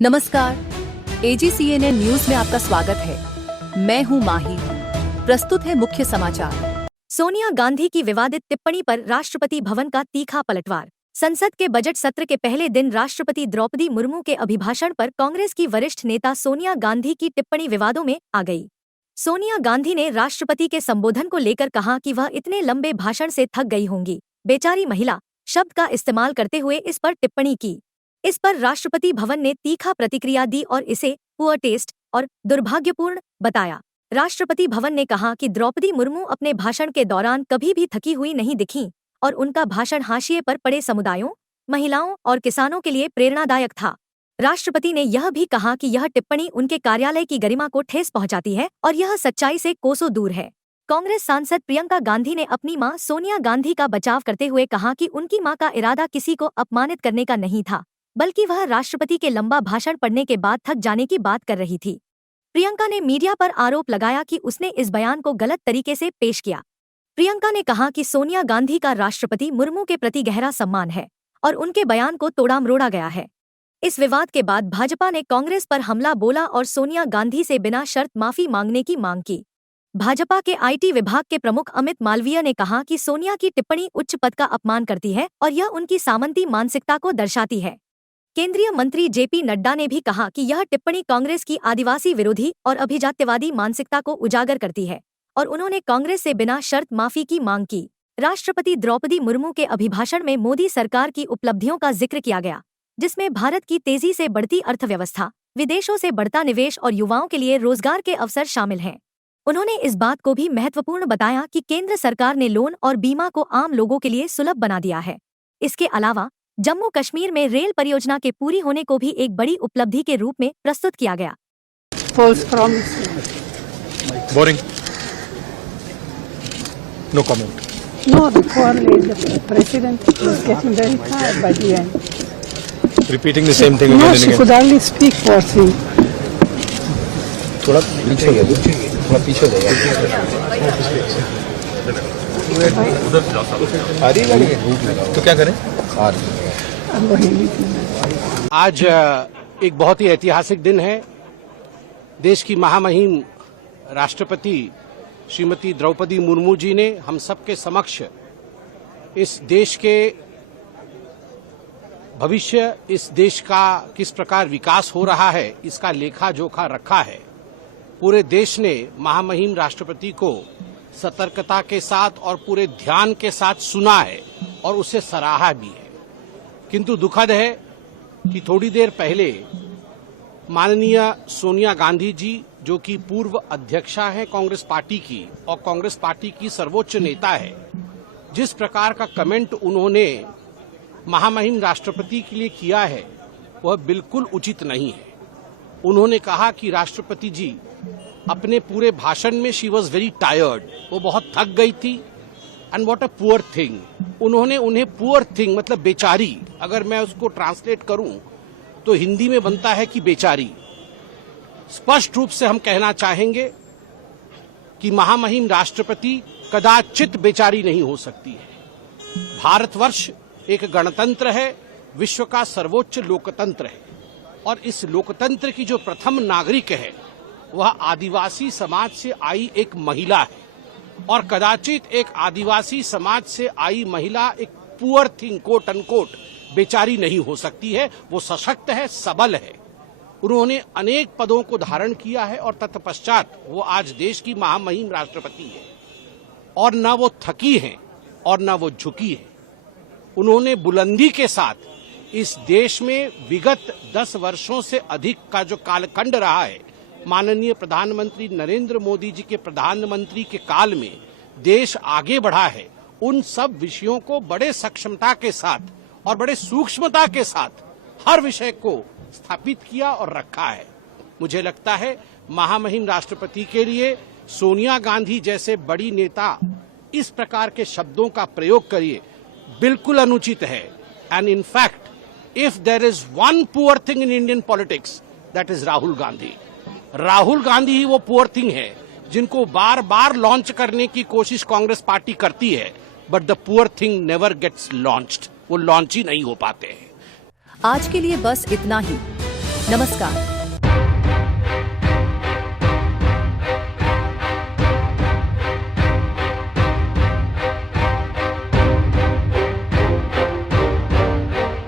नमस्कार, AGCNN news में आपका स्वागत है। मैं हूं माही। प्रस्तुत है मुख्य समाचार। सोनिया गांधी की विवादित टिप्पणी पर राष्ट्रपति भवन का तीखा पलटवार। संसद के बजट सत्र के पहले दिन राष्ट्रपति द्रौपदी मुर्मू के अभिभाषण पर कांग्रेस की वरिष्ठ नेता सोनिया गांधी की टिप्पणी विवादों में आ गई। सोनिया गांधी ने राष्ट्रपति के संबोधन को लेकर कहा कि वह इतने लंबे भाषण से थक गई होंगी। बेचारी महिला शब्द का इस्तेमाल करते हुए इस पर टिप्पणी की। इस पर राष्ट्रपति भवन ने तीखा प्रतिक्रिया दी और इसे पुअर टेस्ट और दुर्भाग्यपूर्ण बताया। राष्ट्रपति भवन ने कहा कि द्रौपदी मुर्मू अपने भाषण के दौरान कभी भी थकी हुई नहीं दिखीं और उनका भाषण हाशिए पर पड़े समुदायों, महिलाओं और किसानों के लिए प्रेरणादायक था। राष्ट्रपति ने यह भी कहा कि यह टिप्पणी उनके कार्यालय की गरिमा को ठेस पहुंचाती है और यह सच्चाई से कोसों दूर है। कांग्रेस सांसद प्रियंका गांधी ने अपनी मां सोनिया गांधी का बचाव करते हुए कहा कि उनकी मां का इरादा किसी को अपमानित करने का नहीं था, बल्कि वह राष्ट्रपति के लंबा भाषण पढ़ने के बाद थक जाने की बात कर रही थी। प्रियंका ने मीडिया पर आरोप लगाया कि उसने इस बयान को गलत तरीके से पेश किया। प्रियंका ने कहा कि सोनिया गांधी का राष्ट्रपति मुर्मू के प्रति गहरा सम्मान है और उनके बयान को तोड़ा मरोड़ा गया है। इस विवाद के बाद भाजपा ने कांग्रेस पर हमला बोला और सोनिया गांधी से बिना शर्त माफी मांगने की मांग की। भाजपा के IT विभाग के प्रमुख अमित मालवीय ने कहा कि सोनिया की टिप्पणी उच्च पद का अपमान करती है और यह उनकी सामंती मानसिकता को दर्शाती है। केंद्रीय मंत्री JP नड्डा ने भी कहा कि यह टिप्पणी कांग्रेस की आदिवासी विरोधी और अभिजात्यवादी मानसिकता को उजागर करती है और उन्होंने कांग्रेस से बिना शर्त माफी की मांग की। राष्ट्रपति द्रौपदी मुर्मू के अभिभाषण में मोदी सरकार की उपलब्धियों का जिक्र किया गया, जिसमें भारत की तेजी से बढ़ती अर्थव्यवस्था, विदेशों से बढ़ता निवेश और युवाओं के लिए रोजगार के अवसर शामिल हैं। उन्होंने इस बात को भी महत्वपूर्ण बताया कि केंद्र सरकार ने लोन और बीमा को आम लोगों के लिए सुलभ बना दिया है। इसके अलावा जम्मू कश्मीर में रेल परियोजना के पूरी होने को भी एक बड़ी उपलब्धि के रूप में प्रस्तुत किया गया। Boring. No comment. No, the president was getting very tired by the end. Repeating the same thing No, again and she again. could hardly speak for thing. थोड़ा पीछे हो जाइए, थोड़ा पीछे हो जाइए। आ रही है तो क्या करें? आ रही है। आज एक बहुत ही ऐतिहासिक दिन है। देश की महामहिम राष्ट्रपति श्रीमती द्रौपदी मुर्मू जी ने हम सबके समक्ष इस देश के भविष्य, इस देश का किस प्रकार विकास हो रहा है, इसका लेखा जोखा रखा है। पूरे देश ने महामहिम राष्ट्रपति को सतर्कता के साथ और पूरे ध्यान के साथ सुना है और उसे सराहा भी है। किंतु दुखद है कि थोड़ी देर पहले माननीय सोनिया गांधी जी, जो कि पूर्व अध्यक्षा है कांग्रेस पार्टी की और कांग्रेस पार्टी की सर्वोच्च नेता है, जिस प्रकार का कमेंट उन्होंने महामहिम राष्ट्रपति के लिए किया है वह बिल्कुल उचित नहीं है। उन्होंने कहा कि राष्ट्रपति जी अपने पूरे भाषण में शी वॉज वेरी टायर्ड, वो बहुत थक गई थी। And what a poor thing, उन्होंने उन्हें पुअर थिंग मतलब बेचारी, अगर मैं उसको ट्रांसलेट करूं तो हिंदी में बनता है कि बेचारी। स्पष्ट रूप से हम कहना चाहेंगे कि महामहिम राष्ट्रपति कदाचित बेचारी नहीं हो सकती है। भारतवर्ष एक गणतंत्र है, विश्व का सर्वोच्च लोकतंत्र है और इस लोकतंत्र की जो प्रथम नागरिक है वह आदिवासी समाज से आई एक महिला है और कदाचित एक आदिवासी समाज से आई महिला एक पुअर थिंग कोट अनकोट बेचारी नहीं हो सकती है। वो सशक्त है, सबल है। उन्होंने अनेक पदों को धारण किया है और तत्पश्चात वो आज देश की महामहिम राष्ट्रपति है और न वो थकी हैं और न वो झुकी है। उन्होंने बुलंदी के साथ इस देश में विगत 10 वर्षों से अधिक का जो कालखंड रहा है, माननीय प्रधानमंत्री नरेंद्र मोदी जी के प्रधानमंत्री के काल में देश आगे बढ़ा है, उन सब विषयों को बड़े सक्षमता के साथ और बड़े सूक्ष्मता के साथ हर विषय को स्थापित किया और रखा है। मुझे लगता है महामहिम राष्ट्रपति के लिए सोनिया गांधी जैसे बड़ी नेता इस प्रकार के शब्दों का प्रयोग करिए बिल्कुल अनुचित है। And in fact if there is one poor thing in Indian politics that is Rahul Gandhi. Rahul Gandhi ही वो पुअर थिंग है जिनको बार बार लॉन्च करने की कोशिश कांग्रेस पार्टी करती है, but the poor thing never gets launched, वो लॉन्च ही नहीं हो पाते हैं। आज के लिए बस इतना ही। नमस्कार।